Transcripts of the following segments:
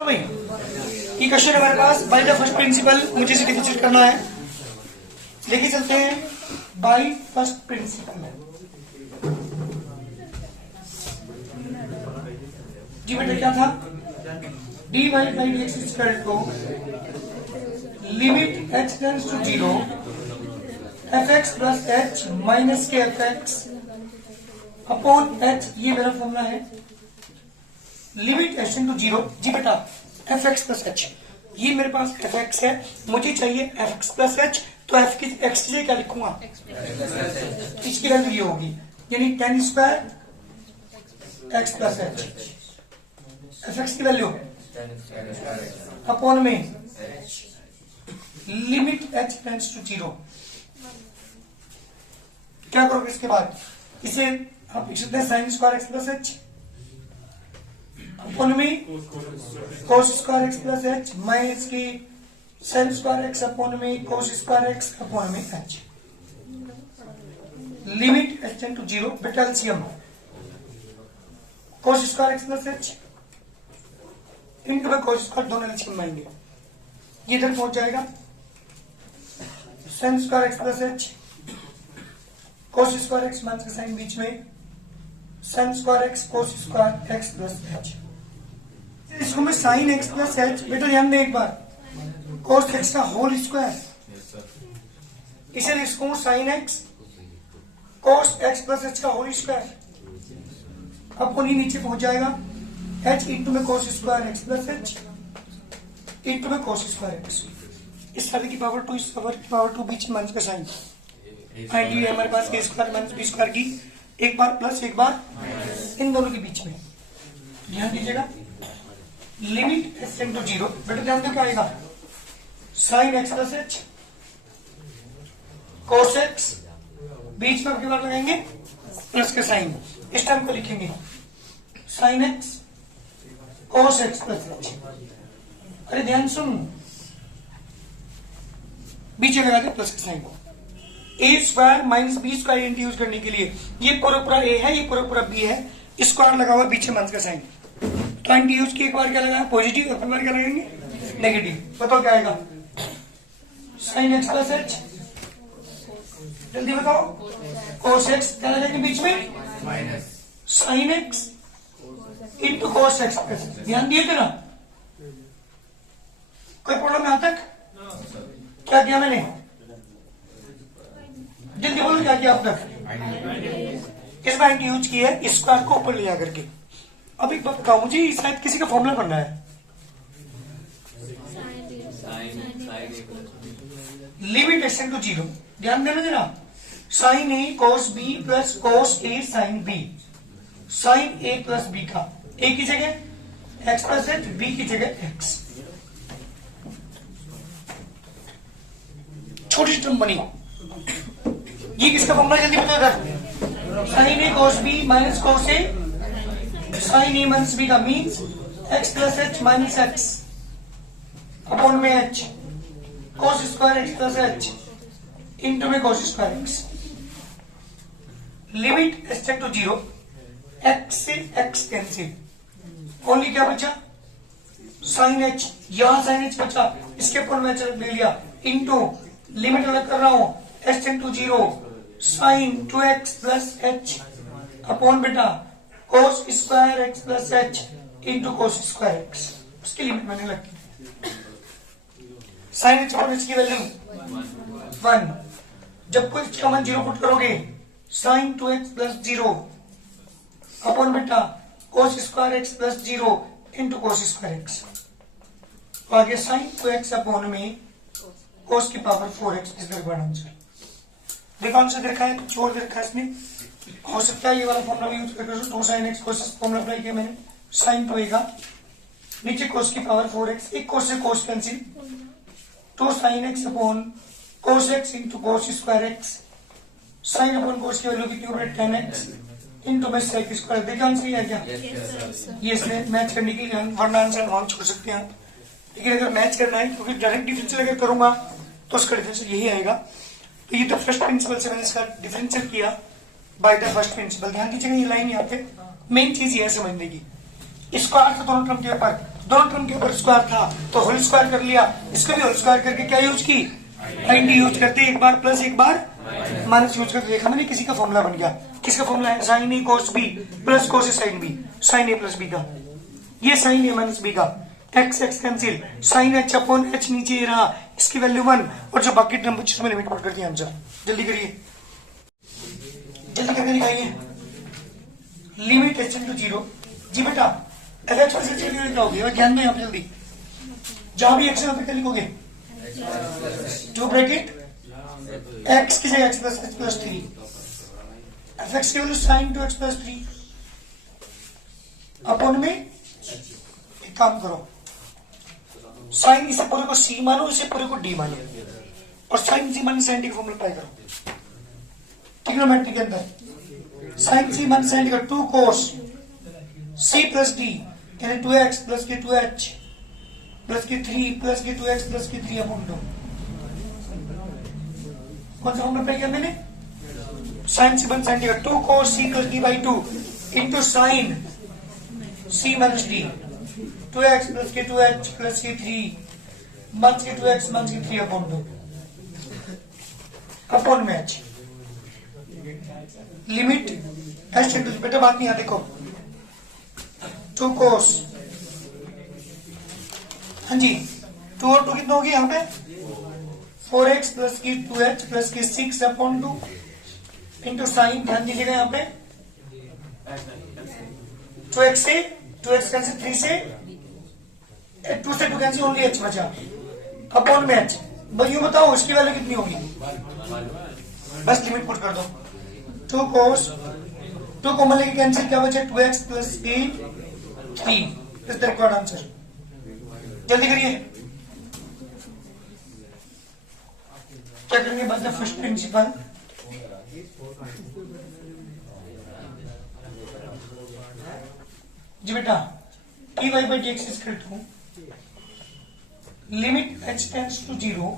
ये क्वेश्चन हमारे पास by the first principle मुझे इसे डिफरेंशिएट करना है। लेके चलते हैं बाय फर्स्ट प्रिंसिपल। जी बेटा क्या था, dy बाई dx स्क्वायर को limit h tends to 0 fx plus h minus के fx अपॉन h, ये मेरा फॉर्मूला है। लिमिट h टेंड टू 0, जी बेटा fx प्लस h, ये मेरे पास fx है, मुझे चाहिए fx प्लस h, तो f की x की जगह क्या लिखूंगा, इसकी वैल्यू ये होगी, यानी tan square x plus h, fx की वैल्यू अपॉन में लिमिट h टेंड्स टू 0। क्या करोगे इसके बाद, इसे आप लिख सकते हैं sine square x plus h upon में cos square x plus h minus की साइन स्क्वायर एक्स अपॉन में कोस स्क्वायर एक्स अपॉन में h. Limit H tend to 0, बेटा LCM cos square x plus h into में cos square, दोनों LCM मारेंगे, ये इधर पहुंच जाएगा। Sign square x plus h cos square x minus का साइन बीच में, साइन स्क्वायर एक्स कोस स्क्वायर एक्स प्लस एच। इसको मैं साइन एक्स प्लस एच, बेटा ध्यान दें एक बार, कोस एक्स का होल स्क्वायर, इसे लिखूं sign x cos x plus H का होल स्क्वायर, अब उन्हीं नीचे पहुंच जाएगा एच इंटू में cos square x plus h into में कोस स्क्वायर एक्स, इस सारे की पावर 2 इस पावर की पावर 2 बीच में माइनस का साइन, फाइनली हमारे पास ए स्क्वायर माइनस बी स्क्वायर की एक बार प्लस एक बार इन दोनों के बीच में, ध्यान दीजिएगा। लिमिट एच टेंड टू 0, बेटा ध्यान दो क्या आएगा, sine x plus h cos x, बीच में आपकी बार लगाएंगे प्लस का साइन, इस टाइम को लिखेंगे sine x cos x plus h. अरे ध्यान सुन, बीच में लगाते प्लस का sign, A square minus B square use करने के लिए, ये पूरा ए है, ये पूरा बी है, स्क्वायर लगा हुआ बीच में माइनस का साइन, तो एंटी यूज की एक बार क्या लगाया पॉजिटिव, अपनी बार क्या लगाएंगे नेगेटिव, बताओ क्या आएगा, साइन एक्स प्लस एच, जल्दी बताओ, कोस एक्स क्या लगाएंगे बीच में minus sine x into cos x plus, ध्यान दिए थे ना, कोई प्रॉब्लम यहां तक, क्या किया मैंने, जल्दी बोलो क्या किया अब तक, इस बार यूज की है स्क्वायर को ऊपर ले जाकर के। अब एक बात बताओ, मुझे शायद किसी का फॉर्मूला पढ़ना है, लिमिट एच टेंड टू 0, ध्यान देना जरा, sign A cos B plus cos A sine B, sine A plus B का ए की जगह एक्स प्लस एच, बी की जगह एक्स, छोटी सी टर्म बनी, ये किसका फॉर्मूला जल्दी बताओ इधर, sine A cos B minus cos A sine A minus B का means x plus h minus x upon में h cos square x plus h into में cos square x. Limit H tend to 0, x से x cancel, only क्या बचा sine h, यहां sine h बचा, इसके ऊपर मैं ले लिया इंटू लिमिट अलग कर रहा हूं h tend to 0 sine 2x plus h upon बेटा cos square x plus h into cos square x, उसकी लिमिट मैंने लगी, साइन एच और एच की वैल्यू 1, जब कोई इसका मान 0 पुट करोगे साइन 2x प्लस 0 अपॉन बेटा cos square x plus 0 into cos square x, तो आगे साइन 2x अपॉन में कोस की पावर 4x, इस बार बड़ा आंसर। देखो आंसर देखा है, कुछ और देखा है इसमें, हो सकता है ये वाला फॉर्मूला भी यूज करके 2 साइन एक्स कोस फॉर्मूला अप्लाई किया मैंने, साइन 2 का नीचे कोस की पावर 4x, एक कोस से cos cancel, 2 sine x upon cos x into cos square x, sine upon कोस की वैल्यू कितनी हो रही है 10x इंटू में सेक स्क्वायर। देखा आंसर ये है क्या, ये इसमें मैच करने के लिए वरना आंसर वहां छोड़ सकते हैं, लेकिन अगर मैच करना है क्योंकि डायरेक्ट डिफरेंशियल अगर करूंगा तो उसका डिफरेंशियल यही आएगा। तो ये तो फर्स्ट प्रिंसिपल से मैंने इसका डिफरेंशियल किया बाय द फर्स्ट प्रिंसिपल। ध्यान दीजिएगा ये लाइन यहाँ पे मेन चीज ये है समझने की, स्क्वायर से दोनों टर्म के ऊपर दोनों टर्म के ऊपर स्क्वायर था तो होल स्क्वायर कर लिया, इसको भी होल स्क्वायर करके क्या यूज की, साइन डी यूज करते, एक बार प्लस एक बार माइनस यूज करके देखा मैंने, किसी का फॉर्मूला बन गया। किसका फॉर्मूला है, sine A cos B plus cos A sine B, sine A plus B का, ये साइन ए माइनस बी का, X X cancel, sine H upon H नीचे ये रहा, इसकी वैल्यू 1, और जो बाकी टर्म बची उसमें लिमिट पुट कर दिया आंसर। जल्दी करिए, जल्दी करके दिखाइए। लिमिट एच टू 0, जी बेटा एफ एक्स प्लस एच क्या लिखोगे, ध्यान में आप जल्दी, जहां भी एक्स है वहां पे क्या लिखोगे, 2 ब्रैकेट एक्स की जगह एक्स प्लस 3, एफ एक्स की value sine 2x plus 3 upon में, एक काम करो, साइन इसे पूरे को सी मानो, इसे पूरे को डी मानो, और sign C minus sine D का फॉर्मूला अप्लाई करो ट्रिग्नोमेट्री के अंदर। Sign C minus sine D का 2 cos सी प्लस डी यानी 2x प्लस के 2h प्लस के 3 प्लस के 2x प्लस के 3 अपॉन 2। कौन सा फॉर्मूला अप्लाई किया मैंने, sine C minus sine D का 2 cos C plus D by 2 into sine C minus D, 2x plus के 2h प्लस के 3 माइनस के 2x माइनस के 3 अपॉन 2 अपॉन में h। Limit H tend to, बेटा बात नहीं, यहां देखो 2 cos, हाँ जी 2 और 2 कितना होगी यहाँ पे, 4x प्लस की 2h प्लस की 6 अपॉन 2 इंटू साइन, ध्यान दीजिएगा यहाँ पे 2x से 2x कैंसिल, 3 से 2 से 2 कैंसिल, ओनली h बचा अपॉन में h। भाई यूं बताओ उसकी वैल्यू कितनी होगी, बस लिमिट पुट कर दो, 2 cos 2 कॉमन लेके कैंसिल, क्या बचा 2x प्लस की 3, इस द रिक्वायर्ड आंसर। जल्दी करिए, क्या करेंगे, बस द फर्स्ट प्रिंसिपल, जी बेटा T Y by D x script हूं, limit h tends to 0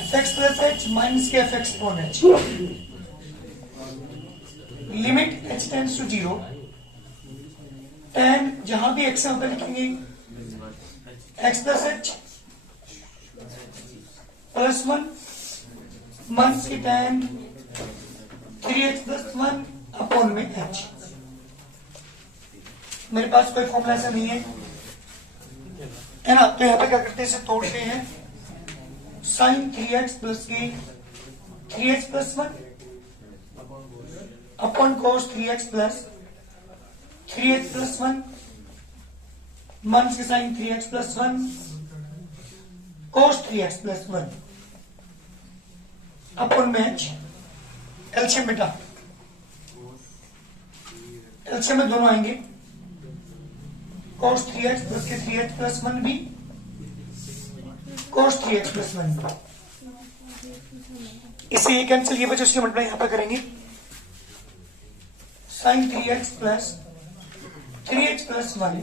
f x plus h minus के f x upon h, limit h tends to 0 tan, जहां भी एक्स है वहां लिखेंगे x plus h plus 1 minus की टेन 3x प्लस 1 अपॉन में h। मेरे पास कोई फॉर्मूला ऐसा नहीं है ना, तो यहाँ पे क्या करते हैं, इसे तोड़ते हैं, साइन 3x प्लस की 3x plus 1 upon cos 3x plus 3x plus 1 minus के sine 3x plus 1 cos 3x plus 1 upon में h। एलसीएम बेटा, एलसीएम में दोनों आएंगे, cos 3x प्लस के 3x प्लस 1 भी cos 3x प्लस 1 भी, इसे ये कैंसिल, ये बचे उसकी मल्टीप्लाई यहां पर करेंगे, sine 3x plus 3x plus 1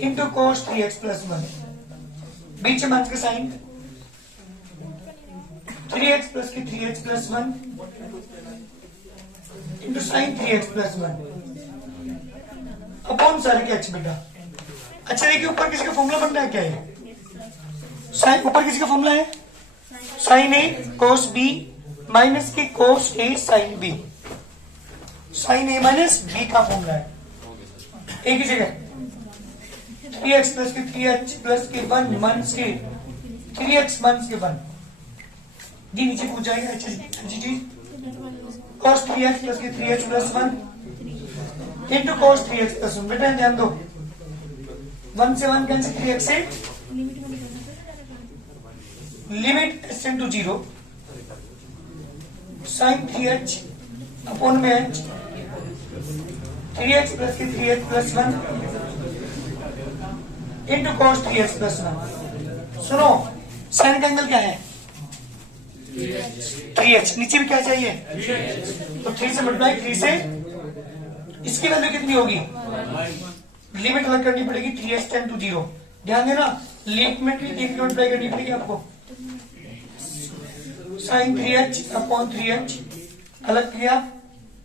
into cos 3x plus 1, बीच में माइनस का साइन 3x प्लस की 3x plus 1 into sine 3x plus 1 upon सारे के h बेटा। अच्छा देखिए ऊपर किसी का फॉर्मूला बन रहा है, क्या है साइन, ऊपर किसी का फॉर्मूला है sine A cos B minus के कोस A sine B, sine A minus B का फॉर्मूला है, एक ही जगह 3x प्लस के 3h प्लस के 1 माइनस के 3x माइनस के 1, जी नीचे पूछ जाएगा, अच्छा जी cos 3x प्लस के 3h plus 1 into cos 3x plus 1, बेटा ध्यान दो 1 से 1 कैंसिल, 3x से limit H tend to 0 sine 3h upon में h 3x प्लस के 3h plus 1 into cos 3x plus 1। सुनो साइन का एंगल क्या है 3h, नीचे भी क्या चाहिए, तो 3 से मल्टीप्लाई, 3 से इसकी वैल्यू कितनी होगी, लिमिट अलग करनी पड़ेगी, 3h टेंड टू 0, ध्यान देना लिमिट में 3 की मल्टीप्लाई करनी पड़ेगी आपको, साइन 3h अपॉन 3h अलग किया,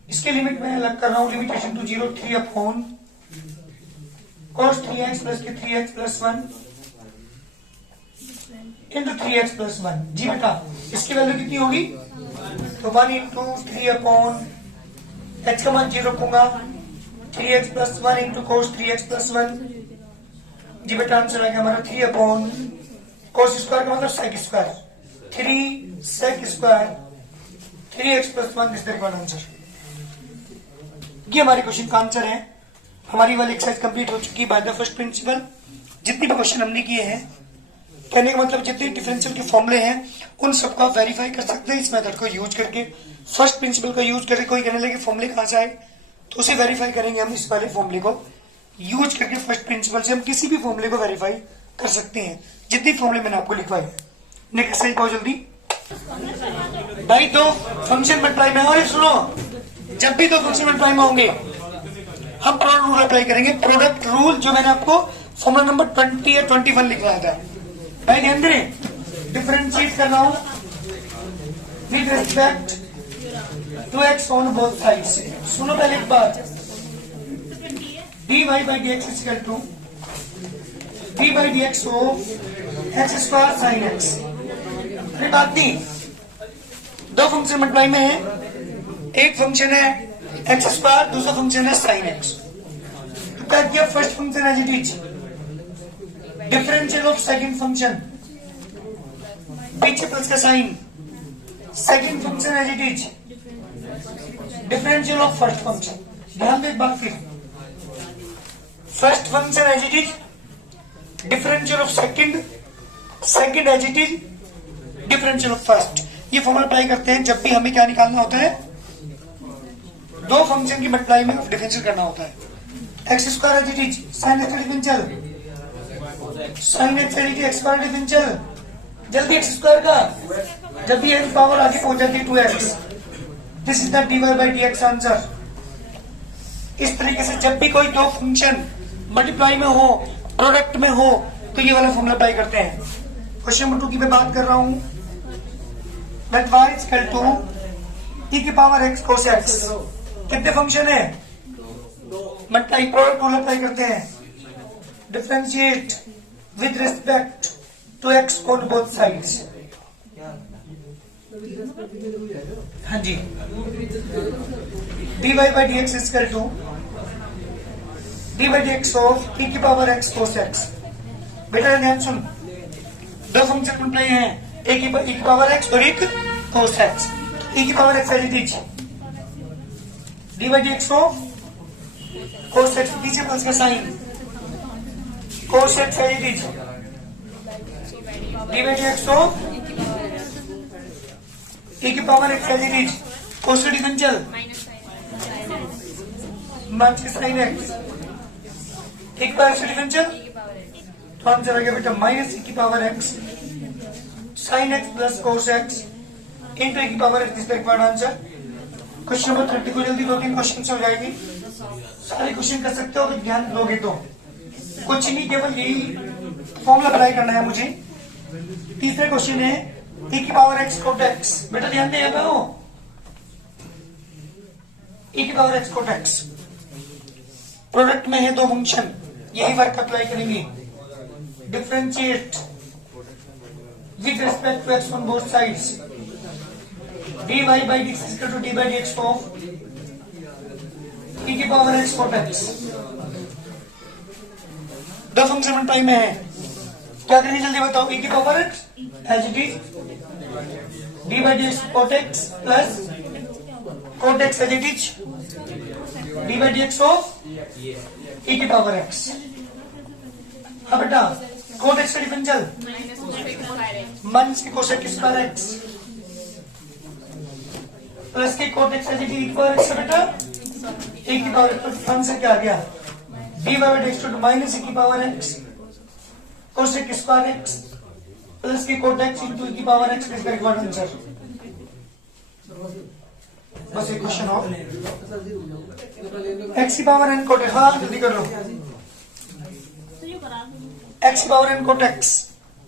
इसके लिमिट में अलग कर रहा हूं, limitation to 0 3 upon cos 3x plus के 3x plus 1 into 3x plus 1। जी बेटा इसकी वैल्यू कितनी होगी? तो 1 इंटू 3 अपॉन h का मान 0 रखूंगा 3x plus 1 into cos 3x plus 1। जी बेटा आंसर आ गया हमारा 3 अपॉन cos स्क्वायर का मतलब sec square 3 sec square 3x plus 1 this the answer. ये हमारे क्वेश्चन का आंसर है। हमारी वाली एक्सरसाइज कंप्लीट हो चुकी है बाय द फर्स्ट प्रिंसिपल। जितनी भी क्वेश्चन हमने किए हैं कहने का मतलब जितने डिफरेंशियल के फॉर्मूले हैं उन सबको आप वेरीफाई कर सकते हैं इस मेथड को यूज करके। फर्स्ट प्रिंसिपल का यूज करके कोई कहने लगे फॉर्मूले कहां से आए तो उसे वेरीफाई करेंगे हम इस वाले फॉर्मूले को यूज करके। फर्स्ट प्रिंसिपल से हम किसी भी फॉर्मूले को वेरीफाई कर सकते हैं जितनी फॉर्मूले मैंने आपको लिखवाए। नेक्स्ट एक्सरसाइज बहुत जल्दी भाई। दो फंक्शन मल्टीप्लाई में और सुनो जब भी दो फंक्शन मल्टीप्लाई में होंगे हम प्रोडक्ट रूल अप्लाई करेंगे। प्रोडक्ट रूल जो मैंने आपको फॉर्मूला नंबर 20 या 21 लिखवाया था भाई ध्यान दें। डिफरेंशिएट कर रहा हूं with respect to x on both sides. सुनो पहले एक बात dy by dx is equal to d by dx of x square sin x। अरे बात नहीं दो फंक्शन मल्टीप्लाई में है एक फंक्शन है एक्स स्क्वायर दूसरा फंक्शन है साइन एक्स। तो क्या किया first function as it is differential of second function पीछे प्लस का sign second function as it is differential of first function. ध्यान दे एक बात फिर first function as it is differential of second second as it is differential of first. ये formula apply करते हैं जब भी हमें क्या निकालना होता है दो फंक्शन की मल्टीप्लाई में डिफरेंशियल करना होता है। X square as it is sine X differential sine X as it is X square differential. जल्दी एक्स स्क्वायर का जब भी एक्स पावर आगे पहुंच जाती है 2x this is the dy by dx answer. इस तरीके से जब भी कोई दो फंक्शन मल्टीप्लाई में हो प्रोडक्ट में हो तो ये वाला फॉर्मूला अप्लाई करते हैं। क्वेश्चन नंबर 2 की मैं बात कर रहा हूं that y is equal to e की पावर x cos x। कितने फंक्शन है मल्टीप्लाई प्रोडक्ट रूल अप्लाई करते हैं differentiate with respect to x on both sides. हाँ जी dy by dx is equal to d by dx of e की power x cos x। बेटा ध्यान सुन दो फंक्शन मल्टीप्लाई हैं एक e की पावर x और एक cos x। e की power x as it is dy by dx of cos x पीछे प्लस का sine cos x as it is dy by dx of e की power x as it is cos differential minus sine x एक बार x differential तो answer आ गया बेटा minus e की power x sine x plus cos x into e की power x this required answer. Question number 30 को जल्दी 2-3 क्वेश्चन हो जाएगी। सारे क्वेश्चन कर सकते हो अगर ध्यान दोगे तो कुछ नहीं केवल यही फॉर्मूला अप्लाई करना है मुझे। तीसरा क्वेश्चन है e की पावर x cot x। बेटा ध्यान दे यहाँ हो e की power x cot x product में है दो फंक्शन यही वर्क अप्लाई करेंगे differentiate with respect to x on both sides dy by dx is equal to d by dx of e की पावर x cot x। दो function multiply में है क्या करेंगे जल्दी बताओ e की power x as it is d by dx cot x plus cot x as it is d by dx of e की पावर x। हाँ बेटा cot x का डिफरेंशियल माइनस के cos x square x plus के cot x as it is e की power x बेटा e की power x answer क्या आ गया dy by dx to minus e की power x cos x square x plus के cot x इंटू e की पावर x इसका रिक्वायर्ड आंसर। बस एक क्वेश्चन और x की पावर n cot x। हाँ जल्दी कर लो x की पावर n cot x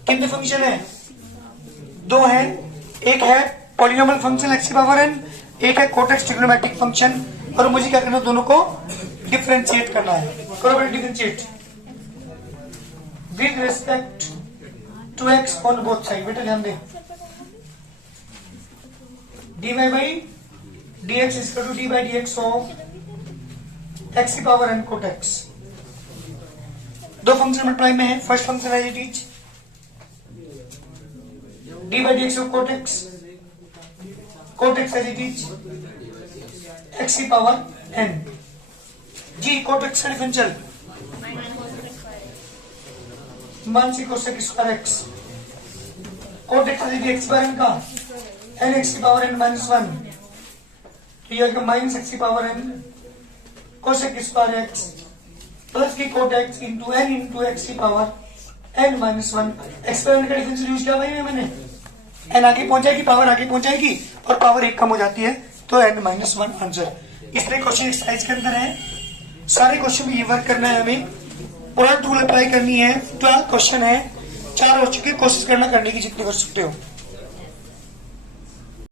कितने फंक्शन है दो हैं एक है पॉलिनोमियल फंक्शन x की पावर n एक है cot x ट्रिग्नोमेट्रिक फंक्शन और मुझे क्या करना है दोनों को डिफरेंशिएट करना है। करो बेटा differentiate with respect to x on both side. बेटा ध्यान दे, dy by dx is equal to d by dx of x की पावर n कोट x। दो फंक्शन मल्टीप्लाई में है, first function as it is d by dx of cot x as it is x की power n। जी cot x का differential minus cosec square x, cot x as it is x bar n का n x की power n minus 1, तो यह minus x की power n cosec square x plus की cot x into n into x की power n minus 1। Experiment का differential use किया भाई मैंने, n आगे पहुंच जाएगी, पावर आगे पहुंच जाएगी और पावर 1 कम हो जाती है, तो n माइनस 1 आंसर। इसलिए क्वेश्चन एक्सरसाइज के अंदर है, सारे क्वेश्चन में ये वर्क करना है हमें, पूरा टूल अप्लाई करनी है। 12 क्वेश्चन है, 4 हो चुके, कोशिश करना करने की जितनी कर सकते हो।